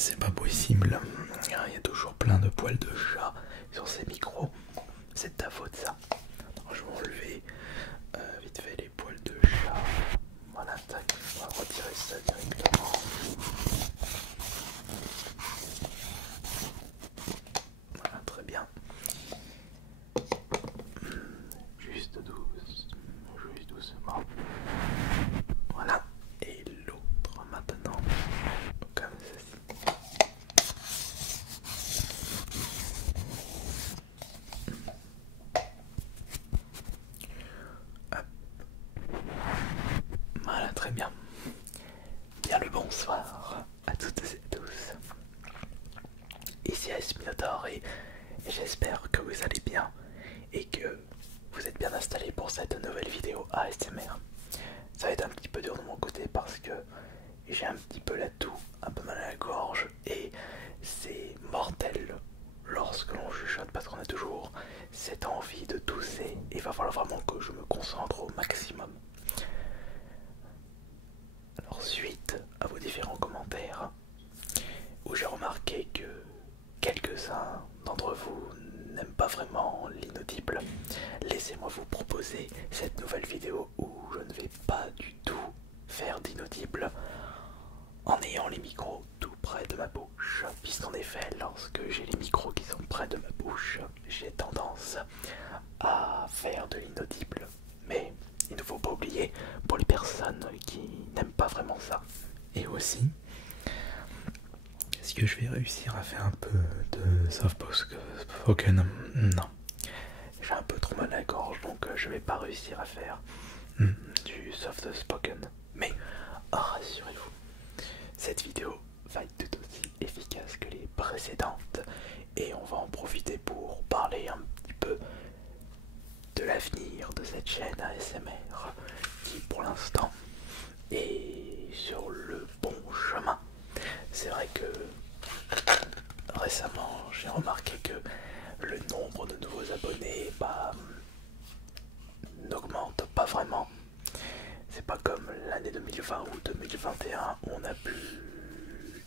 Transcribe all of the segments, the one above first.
c'est pas possible. Il y a toujours plein de poils de chat sur ces micros. C'est de ta faute ça. Alors, je vais enlever vite fait les poils de chat. Voilà, tac, on va retirer ça directement. Voilà, très bien. Juste doucement. Voilà. Et l'autre maintenant, comme ceci. Hop. Voilà, très bien. Bien le bonsoir à toutes et tous. Ici AS Minotaur et j'espère que vous allez bien et que vous êtes bien installés pour cette nouvelle vidéo ASMR. Ça va être un petit peu dur de mon côté parce que j'ai un petit peu la toux, un peu mal à la gorge et c'est mortel lorsque l'on chuchote parce qu'on a toujours cette envie de tousser et il va falloir vraiment que je me concentre au maximum. Alors suite à vos différents commentaires où j'ai remarqué que quelques-uns d'entre vous n'aiment pas vraiment l'inaudible, laissez-moi vous proposer cette nouvelle vidéo où je ne vais pas du tout faire d'inaudible en ayant les micros tout près de ma bouche, puisqu'en effet lorsque j'ai les micros qui sont près de ma bouche, j'ai tendance à faire de l'inaudible. Mais il ne faut pas oublier pour les personnes qui n'aiment pas vraiment ça. Et aussi, est-ce que je vais réussir à faire un peu de soft spoken? Non. J'ai un peu trop mal à la gorge, donc je vais pas réussir à faire du soft spoken. Mais rassurez-vous, cette vidéo va être tout aussi efficace que les précédentes et on va en profiter pour parler un petit peu de l'avenir de cette chaîne ASMR qui pour l'instant est sur le bon chemin. C'est vrai que récemment j'ai remarqué que le nombre de nouveaux abonnés n'augmente pas vraiment. C'est pas comme l'année 2020 ou 2021 où on a pu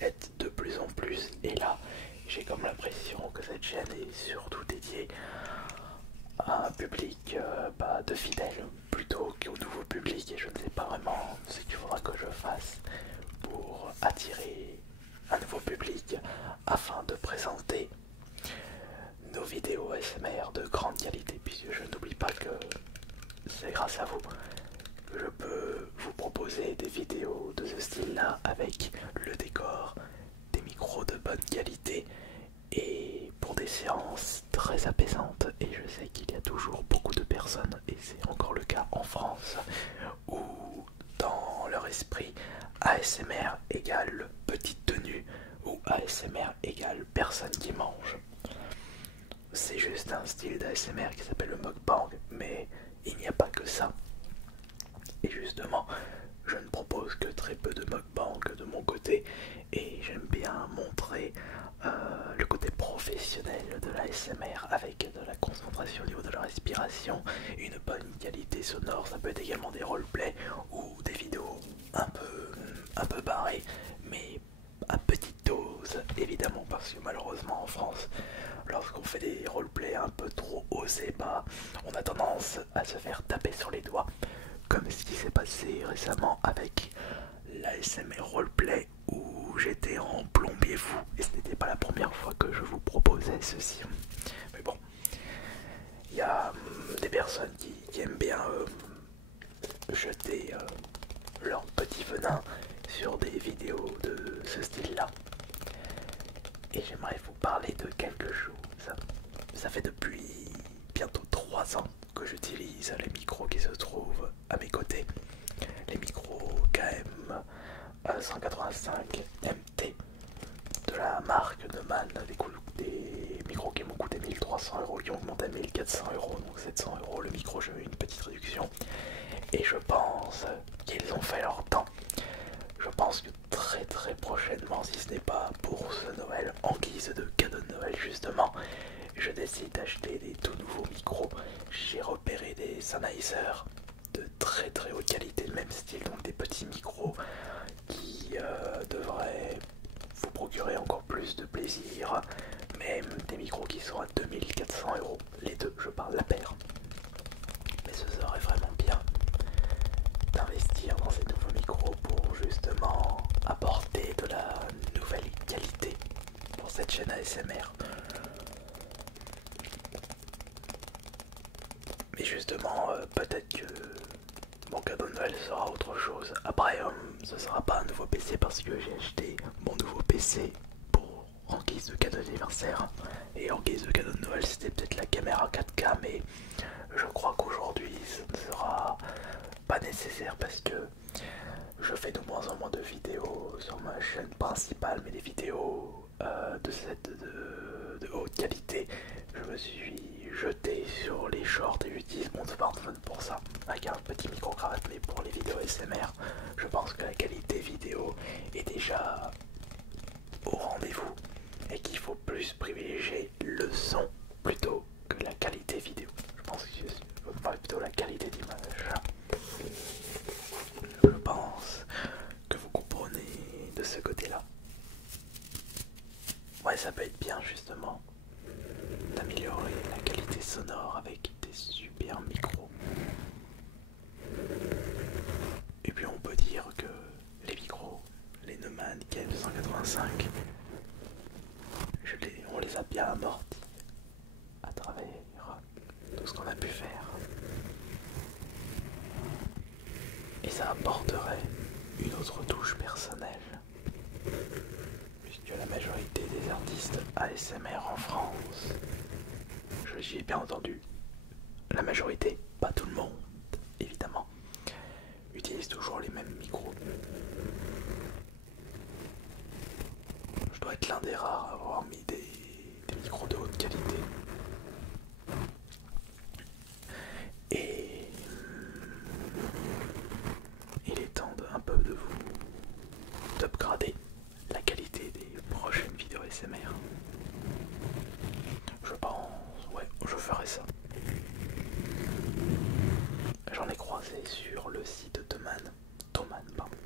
être de plus en plus. Et là, j'ai comme l'impression que cette chaîne est surtout dédiée à un public de fidèles plutôt qu'au nouveau public. Et je ne sais pas vraiment ce qu'il faudra que je fasse pour attirer un nouveau public afin de présenter nos vidéos ASMR de grande qualité, puisque je n'oublie pas que c'est grâce à vous que je peux vous proposer des vidéos de ce style là avec le décor, des micros de bonne qualité et pour des séances très apaisantes. Et je sais qu'il y a toujours beaucoup de personnes, et c'est encore le cas en France, où dans leur esprit ASMR égale petite tenue ou ASMR égale personne qui mange. C'est juste un style d'ASMR qui s'appelle le mukbang, mais il n'y a pas que ça. Et justement, je ne propose que très peu de mukbang de mon côté, et j'aime bien montrer le côté professionnel de l'ASMR avec de la concentration au niveau de la respiration, une bonne qualité sonore. Ça peut être également des roleplays ou des vidéos un peu barrées, mais à petite dose évidemment, parce que malheureusement en France, lorsqu'on fait des roleplays un peu trop osés, on a tendance à se faire taper sur les doigts, comme ce qui s'est passé récemment avec l'ASMR roleplay où j'étais en plombier fou, et ce n'était pas la première fois que je vous proposais ceci. Mais bon, il y a des personnes qui aiment bien jeter leur petit venin sur des vidéos de ce style là. Et j'aimerais vous parler de quelque chose. Ça fait depuis bientôt 3 ans que j'utilise les micros qui se trouvent à mes côtés. Les micros KM 185 MT de la marque Neumann, des micros qui m'ont coûté 1300 €, qui ont augmenté à 1400 €, donc 700 €. Le micro, j'ai eu une petite réduction et je pense qu'ils ont fait leur temps. Je pense que très prochainement, si ce n'est pas pour ce Noël, en guise de cadeau de Noël justement, je décide d'acheter des tout nouveaux micros. J'ai repéré des Sennheiser de très haute qualité, de même style, donc des petits micros qui devraient vous procurer encore plus de plaisir, même des micros qui sont à 2400 €, les deux, je parle la paire. Mais ce serait vraiment bien d'investir dans ces nouveaux micros pour justement apporter de la nouvelle qualité pour cette chaîne ASMR. Mais justement, peut-être que mon cadeau de Noël sera autre chose. Après, ce sera pas un nouveau PC parce que j'ai acheté mon nouveau PC en guise de cadeau d'anniversaire. Et en guise de cadeau de Noël, c'était peut-être la caméra 4K, mais je crois qu'aujourd'hui, ce ne sera pas nécessaire parce que je fais de moins en moins de vidéos sur ma chaîne principale, mais des vidéos de haute qualité. Je me suis jeté sur les shorts et j'utilise mon smartphone pour ça, avec un petit micro-cravate. Mais pour les vidéos SMR, je pense que la qualité vidéo est déjà au rendez-vous et qu'il faut plus privilégier le son plutôt que la qualité vidéo. Je pense que je parle plutôt de la qualité d'image. Je pense que vous comprenez de ce côté-là. Ouais, ça peut être bien justement d'améliorer la qualité sonore avec des super micros. Et puis on peut dire que les micros, les Neumann KM185, on les a bien amortis à travers tout ce qu'on a pu faire. Et ça apporterait une autre touche personnelle, puisque la majorité des artistes ASMR en France, je j'y ai bien entendu, la majorité, pas tout le monde, évidemment, utilise toujours les mêmes micros. Je dois être l'un des rares à avoir mis des micros de haute qualité. Et il est temps un peu de vous d'upgrader la qualité des prochaines vidéos SMR. Je pense, ouais, je ferai ça. J'en ai croisé sur le site de Thomann, pardon.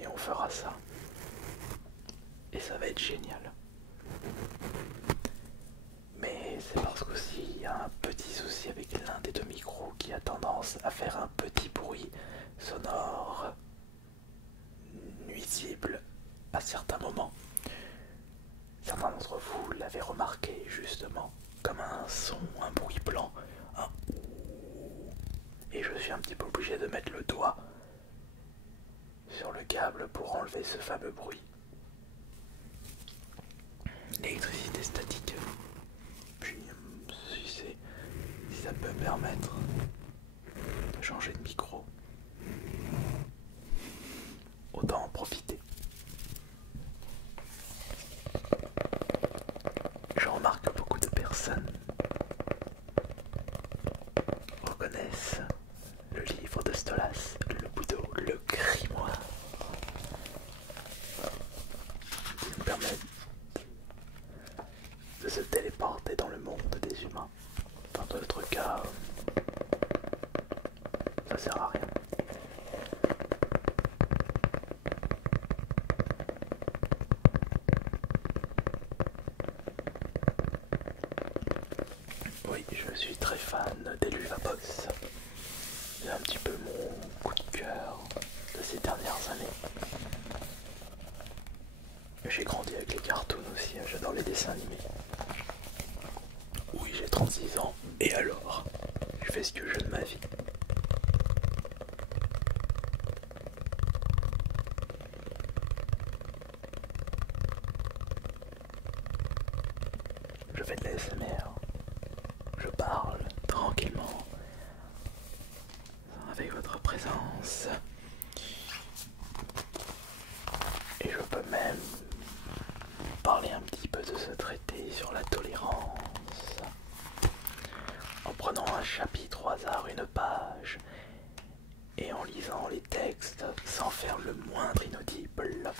Et on fera ça. Et ça va être génial. Mais c'est parce qu'aussi il y a un petit souci avec l'un des deux micros qui a tendance à faire un petit bruit sonore nuisible à certains moments. Certains d'entre vous l'avez remarqué justement, comme un son, un bruit blanc, un ouh. Et je suis un petit peu obligé de mettre le doigt sur le câble pour enlever ce fameux bruit. L'électricité statique. Puis si ça peut permettre de changer de micro, autant en profiter. Je remarque que beaucoup de personnes reconnaissent le livre de Stolas, le Bouddha, le grimoire, qui nous permet de se téléporter dans le monde des humains. Dans d'autres cas, ça sert à rien. Oui, je suis très fan d'Eluvabox. C'est un petit peu mon coup de cœur de ces dernières années. J'ai grandi avec les cartoons aussi, j'adore les dessins animés. Oui, j'ai 36 ans, et alors, je fais ce que je veux de ma vie. Je fais de la SMR, je parle tranquillement, avec votre présence. Et je peux même parler un petit peu de ce traité sur la tolérance, en prenant un chapitre au hasard, une page, et en lisant les textes sans faire le moindre inaudible.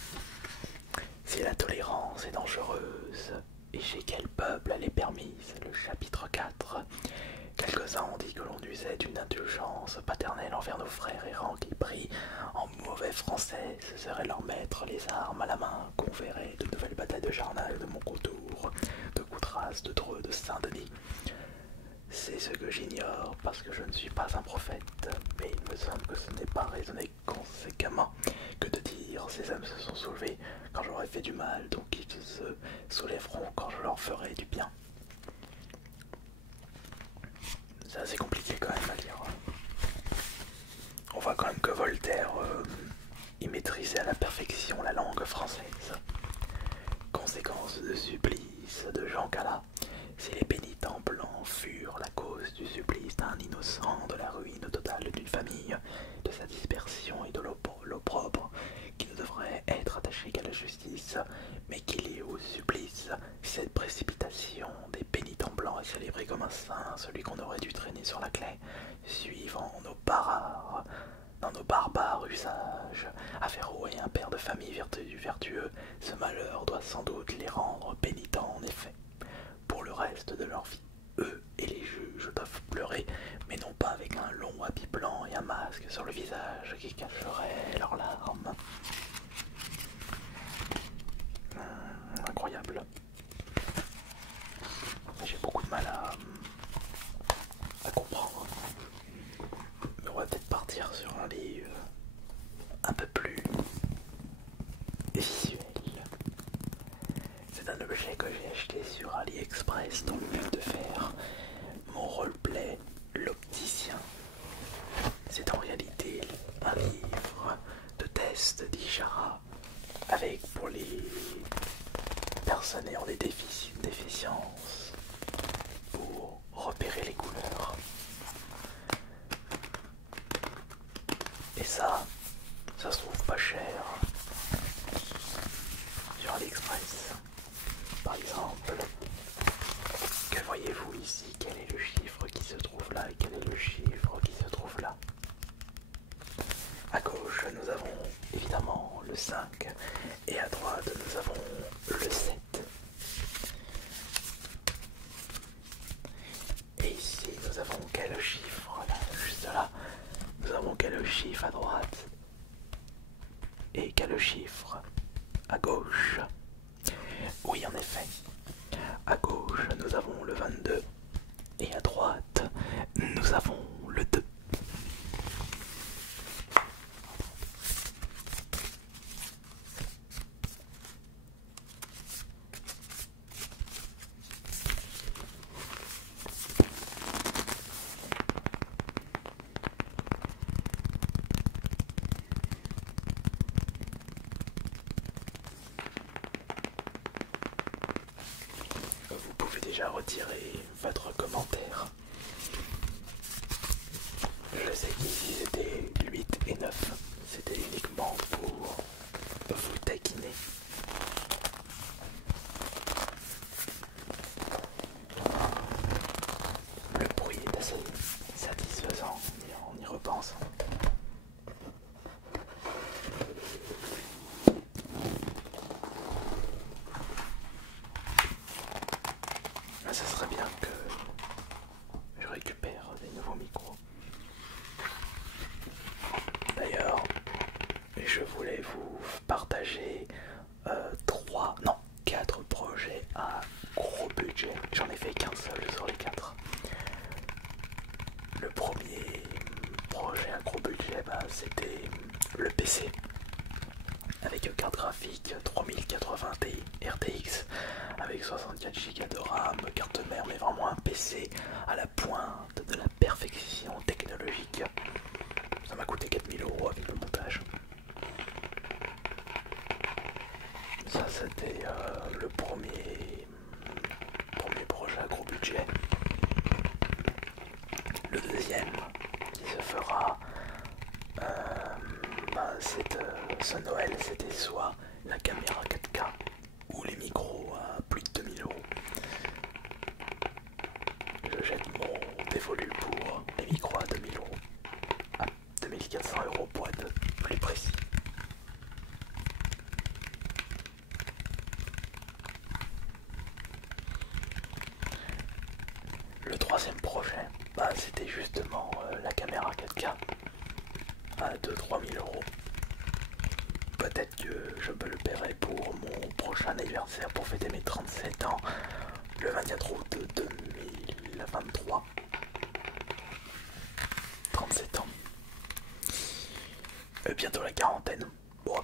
Si la tolérance est dangereuse, et chez quel peuple elle est permise, le chapitre 4, Quelques-uns ont dit que l'on usait d'une indulgence paternelle envers nos frères errants qui prient en mauvais français, ce serait leur mettre les armes à la main, qu'on verrait de nouvelles batailles de Jarnac, de Montcontour, de Coutras, de Dreux, de Saint-Denis. C'est ce que j'ignore parce que je ne suis pas un prophète, mais il me semble que ce n'est pas raisonné conséquemment que de dire ces âmes se sont soulevées quand j'aurai fait du mal, donc ils se soulèveront quand je leur ferai du bien. C'est assez compliqué quand même à lire. On voit quand même que Voltaire y maîtrisait à la perfection la langue française. Conséquence de supplice de Jean Calas, si les pénitents blancs furent la cause du supplice d'un innocent, de la ruine totale d'une famille, de sa dispersion et de l'opprobre, qui ne devrait être attaché qu'à la justice, mais qu'il y ait au supplice, cette précipitation des pénitents blancs est célébrée comme un saint, celui qu'on aurait dû traîner sur la clé, suivant dans nos barbares usages, à faire rouer un père de famille vertueux, ce malheur doit sans doute les rendre pénitents en effet. Pour le reste de leur vie, eux et les juges doivent pleurer, mais non pas avec un long habit blanc et un masque sur le visage qui cacherait leurs larmes. Incroyable. J'ai beaucoup de mal à comprendre. Mais on va peut-être partir sur un livre un peu plus visuel. C'est un objet que j'ai acheté sur AliExpress dans le but de faire mon roleplay l'opticien. C'est en réalité un livre de test d'Ishara avec pour les personnes ayant des déficiences pour repérer les couleurs. Et ça se trouve pas cher sur AliExpress. Par exemple, que voyez-vous ici? Quel est le chiffre qui se trouve là et quel est le chiffre qui se trouve là? À gauche, nous avons évidemment le 5 et à droite, nous avons le 7. Et ici, nous avons quel chiffre là? Juste là, nous avons quel chiffre à droite et quel chiffre à gauche? Oui, en effet. À gauche, nous avons le 22 et à droite, nous avons le 2. Vous pouvez déjà retirer votre commentaire. Je sais qu'ici c'était 8 et 9. C'était uniquement pour vous taquiner. Le bruit est assez satisfaisant en y repensant. Ça serait bien que je récupère des nouveaux micros. D'ailleurs, je voulais vous partager 4 projets à gros budget. J'en ai fait qu'un seul sur les 4. Le premier projet à gros budget, c'était le PC avec carte graphique 3080 Ti RTX avec 64 Go de RAM, carte mère, mais vraiment un PC à la pointe de la perfection technologique. Ça m'a coûté 4000 € avec le montage. Ça c'était le premier projet à gros budget. Le deuxième qui se fera ce Noël, c'était soit la caméra 4K ou les micros à plus de 2000 €. Je jette mon dévolu pour les micros à 2000 €, à 2400 € pour être plus précis. Le troisième projet, justement la caméra 4K à 2-3 000 euros. Peut-être que je me le paierai pour mon prochain anniversaire pour fêter mes 37 ans le 24 août 2023. 37 ans. Bientôt la quarantaine. Bon.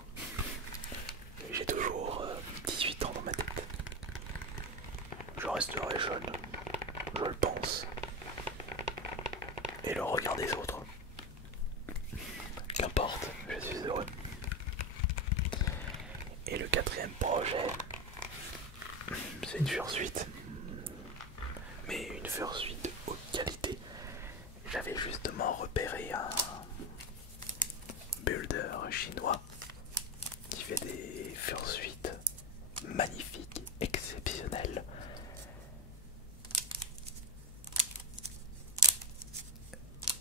J'ai toujours 18 ans dans ma tête. Je resterai jeune, je le pense. Et le regard des autres. Qu'importe, je suis heureux. Et le quatrième projet, c'est une fursuite. Mais une fursuite de haute qualité. J'avais justement repéré un builder chinois qui fait des fursuites magnifiques, exceptionnelles.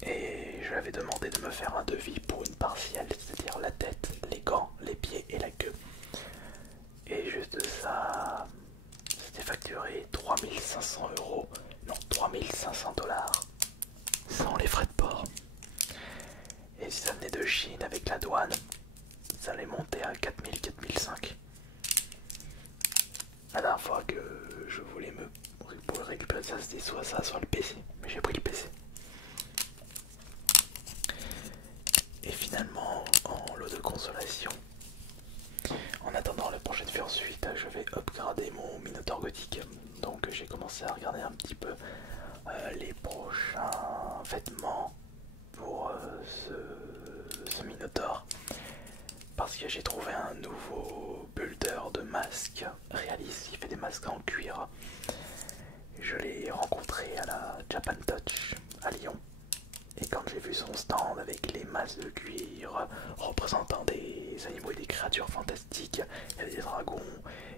Et je lui avais demandé de me faire un devis pour une partielle, c'est-à-dire la tête, les gants, les pieds et la queue. Et juste ça, c'était facturé 3500 euros, non 3500 dollars, sans les frais de port. Et si ça venait de Chine avec la douane, ça allait monter à 4000, 4005. La dernière fois que je voulais pour récupérer ça, c'était soit ça, soit le PC. Mais j'ai pris le PC. Et finalement, en lot de consolation, en attendant la prochaine fursuite, je vais upgrader mon Minotaur gothique. Donc j'ai commencé à regarder un petit peu les prochains vêtements pour ce Minotaur. Parce que j'ai trouvé un nouveau builder de masques réaliste qui fait des masques en cuir. Je l'ai rencontré à la Japan Touch à Lyon. Et quand j'ai vu son stand avec les masques de cuir représentant des animaux et des créatures fantastiques, il y avait des dragons,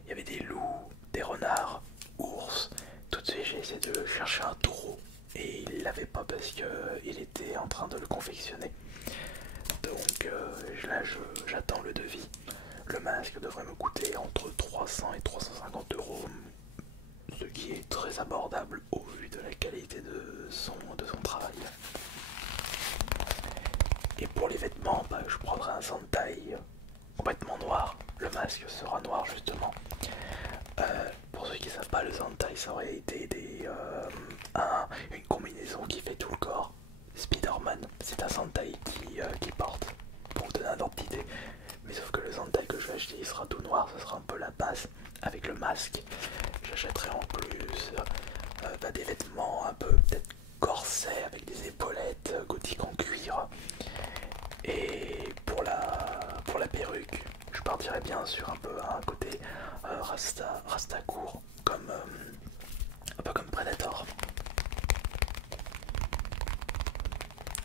il y avait des loups, des renards, ours. Tout de suite j'ai essayé de chercher un taureau et il l'avait pas parce qu'il était en train de le confectionner. Donc là j'attends le devis. Le masque devrait me coûter entre 300 et 350 euros, ce qui est très abordable au vu de la qualité de son travail. Et pour les vêtements, je prendrai un Zantai complètement noir. Le masque sera noir justement. Pour ceux qui ne savent pas, le Zantai ça aurait été une combinaison qui fait tout le corps. Spider-Man, c'est un Zantai qui porte, pour vous donner un ordre d'idée. Mais sauf que le Zantai que je vais acheter il sera tout noir, ce sera un peu la base avec le masque. J'achèterai en plus des vêtements un peu peut-être corsets avec des épaulettes gothiques en cuir. Et pour la perruque, je partirai bien sur un peu un côté rasta court, un peu comme Predator.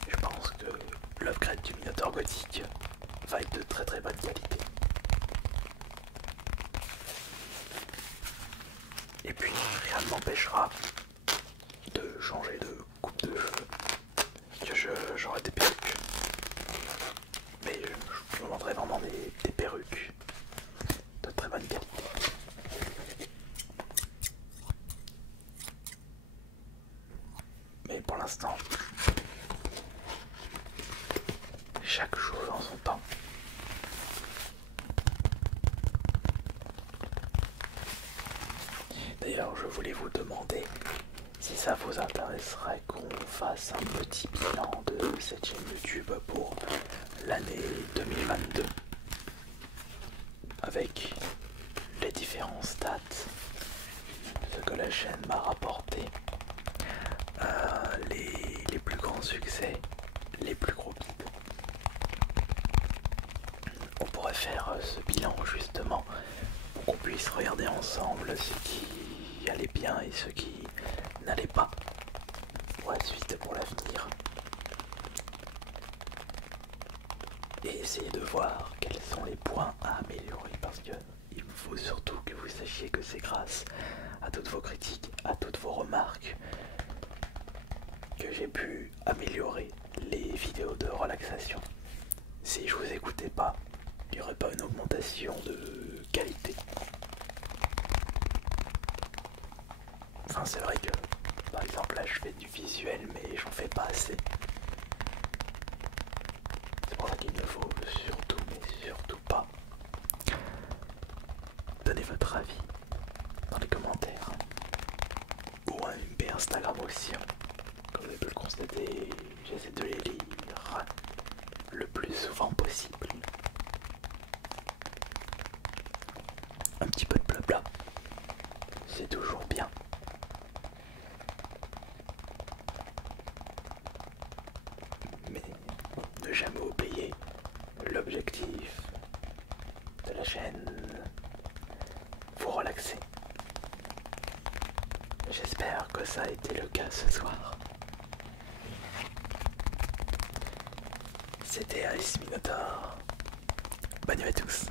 Je pense que l'upgrade du Minotaur gothique va être de très très bonne qualité. Et puis rien ne m'empêchera de changer de coupe de cheveux, que j'aurai des perruques. Mais je me demanderai vraiment des perruques de très bonne qualité. Mais pour l'instant, chaque chose en son temps. D'ailleurs, je voulais vous demander si ça vous intéresserait qu'on fasse un petit bilan de cette chaîne YouTube pour l'année 2022 avec les différents stats, ce que la chaîne m'a rapporté, les plus grands succès, les plus gros bips. On pourrait faire ce bilan justement pour qu'on puisse regarder ensemble ce qui allait bien et ce qui n'allait pas pour la suite et pour l'avenir. Et essayer de voir quels sont les points à améliorer parce que il faut surtout que vous sachiez que c'est grâce à toutes vos critiques, à toutes vos remarques que j'ai pu améliorer les vidéos de relaxation. Si je vous écoutais pas, il n'y aurait pas une augmentation de qualité. Enfin c'est vrai que par exemple là je fais du visuel, mais j'en fais pas assez. C'est pour ça qu'il ne faut surtout, mais surtout pas donner votre avis dans les commentaires. Ou un MP Instagram aussi. Comme vous pouvez le constater, j'essaie de les lire le plus souvent possible. Un petit peu de blabla, c'est toujours bien. Mais ne jamais oublier l'objectif de la chaîne, vous relaxer. J'espère que ça a été le cas ce soir. C'était Ice Minotaur. Bonne nuit à tous.